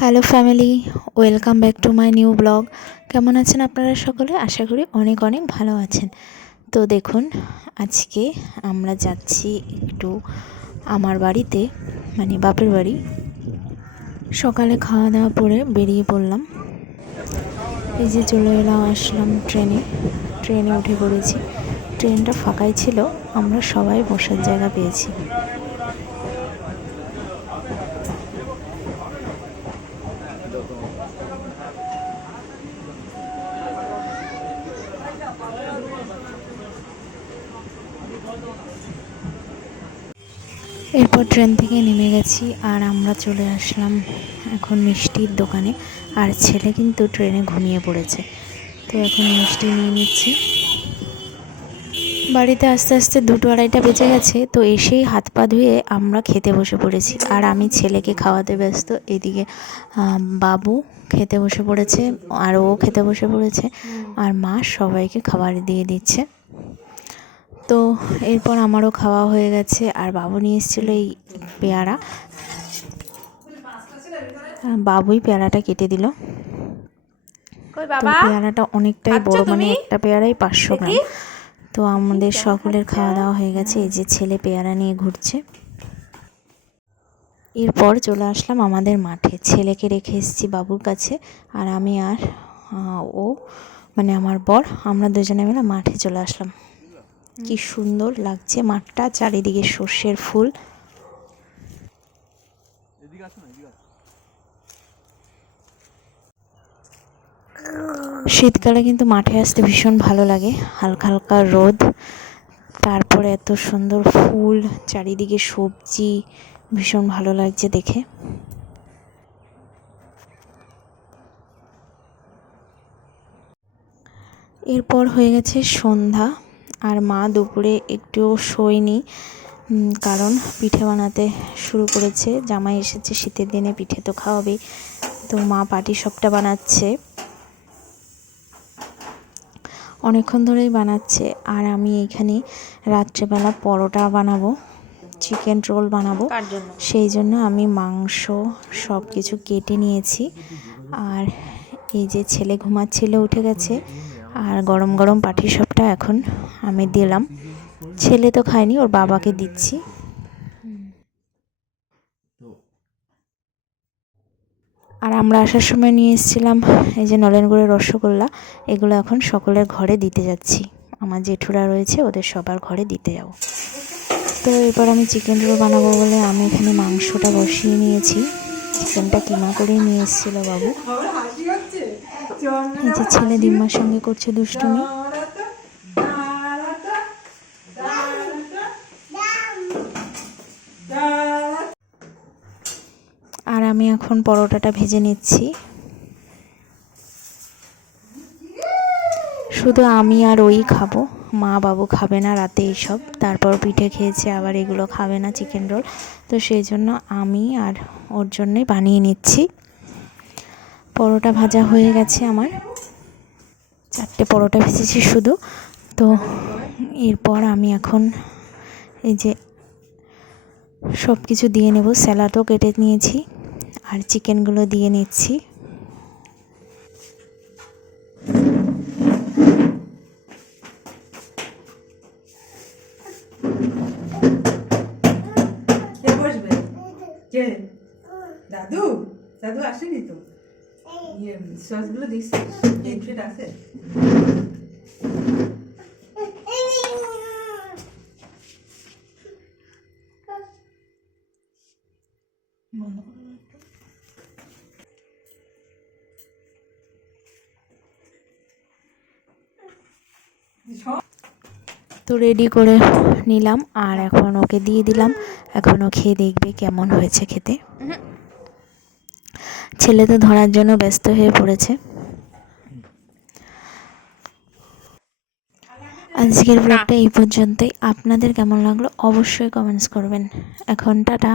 Hello family, welcome back to my new blog. কেমন আছেন আপনারা সকলে? আশা করি অনেক অনেক ভালো আছেন। তো দেখুন, আজকে আমরা যাচ্ছি একটু আমার বাড়িতে মানে বাপের বাড়ি। সকালে খাওয়া দাওয়া করে বেরিয়ে পড়লাম। এই যে চলে এলাম, আসলাম ট্রেনে। ট্রেনে উঠে পড়েছি। ট্রেনটা ফাঁকাই ছিল, আমরা সবাই বসার জায়গা পেয়েছি। এরপর ট্রেন থেকে নেমে গেছি আর আমরা চলে আসলাম এখন মিষ্টির দোকানে। আর ছেলে কিন্তু ট্রেনে ঘুমিয়ে পড়েছে। তো এখন মিষ্টি নিয়ে নিচ্ছি। বাড়িতে আস্তে আস্তে দুটো আড়াইটা বেজে গেছে, তো এসেই হাত পা ধুয়ে আমরা খেতে বসে পড়েছি। আর আমি ছেলেকে খাওয়াতে ব্যস্ত, এদিকে বাবু খেতে বসে পড়েছে, আর ও খেতে বসে পড়েছে। আর মা সবাইকে খাবার দিয়ে দিচ্ছে। তো এরপর আমারও খাওয়া হয়ে গেছে আর বাবু নিয়ে এসেছিল এই পেয়ারা। বাবুই পেয়ারাটা কেটে দিল। পেয়ারাটা অনেকটাই বড় মানে একটা পেয়ারাই পাঁচশো গ্রাম। তো আমাদের সকলের খাওয়া দাওয়া হয়ে গেছে এই যে ছেলে পেয়ারা নিয়ে ঘুরছে। এরপর চলে আসলাম আমাদের মাঠে। ছেলেকে রেখে এসেছি বাবুর কাছে আর আমি আর ও মানে আমার বর আমরা দুজনে মিলে মাঠে চলে আসলাম। কি সুন্দর লাগছে মাঠটা চারিদিকে সর্ষের ফুল। শীতকালে কিন্তু মাঠে আসতে ভীষণ ভালো লাগে হালকা হালকা রোদ। তারপরে এত সুন্দর ফুল চারিদিকে সবজি ভীষণ ভালো লাগছে দেখে। এরপর হয়ে গেছে সন্ধ্যা। আর মা দুপুরে একটুও শোয়নি কারণ পিঠে বানাতে শুরু করেছে। জামাই এসেছে শীতের দিনে পিঠে তো খাওয়াবেই তো মা পাটি সবটা বানাচ্ছে। অনেকক্ষণ ধরেই বানাচ্ছে। আর আমি এখানে রাত্রেবেলা পরোটা বানাবো চিকেন রোল বানাবো। সেই জন্য আমি মাংস সব কিছু কেটে নিয়েছি। আর এই যে ছেলে ঘুমাচ্ছিল উঠে গেছে। আর গরম গরম পাটি সবটা এখন আমি দিলাম। ছেলে তো খায়নি, ওর বাবাকে দিচ্ছি। আর আমরা আসার সময় নিয়ে এসেছিলাম এই যে নলেনগুড়ের রসগোল্লা, এগুলো এখন সকলের ঘরে দিতে যাচ্ছি। আমার জেঠুরা রয়েছে, ওদের সবার ঘরে দিতে যাব। তো এরপর আমি চিকেন রোল বানাবো বলে আমি এখানে মাংসটা বসিয়ে নিয়েছি। চিকেনটা কিমা করেই নিয়ে এসেছিল বাবু। এই যে ছেলে দিম্মার সঙ্গে করছে দুষ্টুমি আর আমি এখন পরোটাটা ভেজে নিচ্ছি। শুধু আমি আর ওই খাব, মা বাবু খাবে না রাতে এইসব। তারপর পিঠে খেয়েছে, আবার এগুলো খাবে না চিকেন রোল তো সেই জন্য আমি আর ওর জন্যই বানিয়ে নিচ্ছি। পরোটা ভাজা হয়ে গেছে আমার। চারটে পরোটা ভেজেছি শুধু। তো এরপর আমি এখন এই যে সব কিছু দিয়ে নেব। স্যালাডও কেটে নিয়েছি। আর চিকেনগুলো দিয়ে নিচ্ছি। দাদু? দাদু আসেনি তো? ইয়ে সসগুলো কেক আছে? বন্ধ তো রেডি করে নিলাম আর এখন ওকে দিয়ে দিলাম। এখন ও খেয়ে দেখবে কেমন হয়েছে খেতে। ছেলে তো ধরার জন্য ব্যস্ত হয়ে পড়েছে। আজকের ব্লগটা এই পর্যন্তই। আপনাদের কেমন লাগল? অবশ্যই কমেন্টস করবেন। এখন টাটা।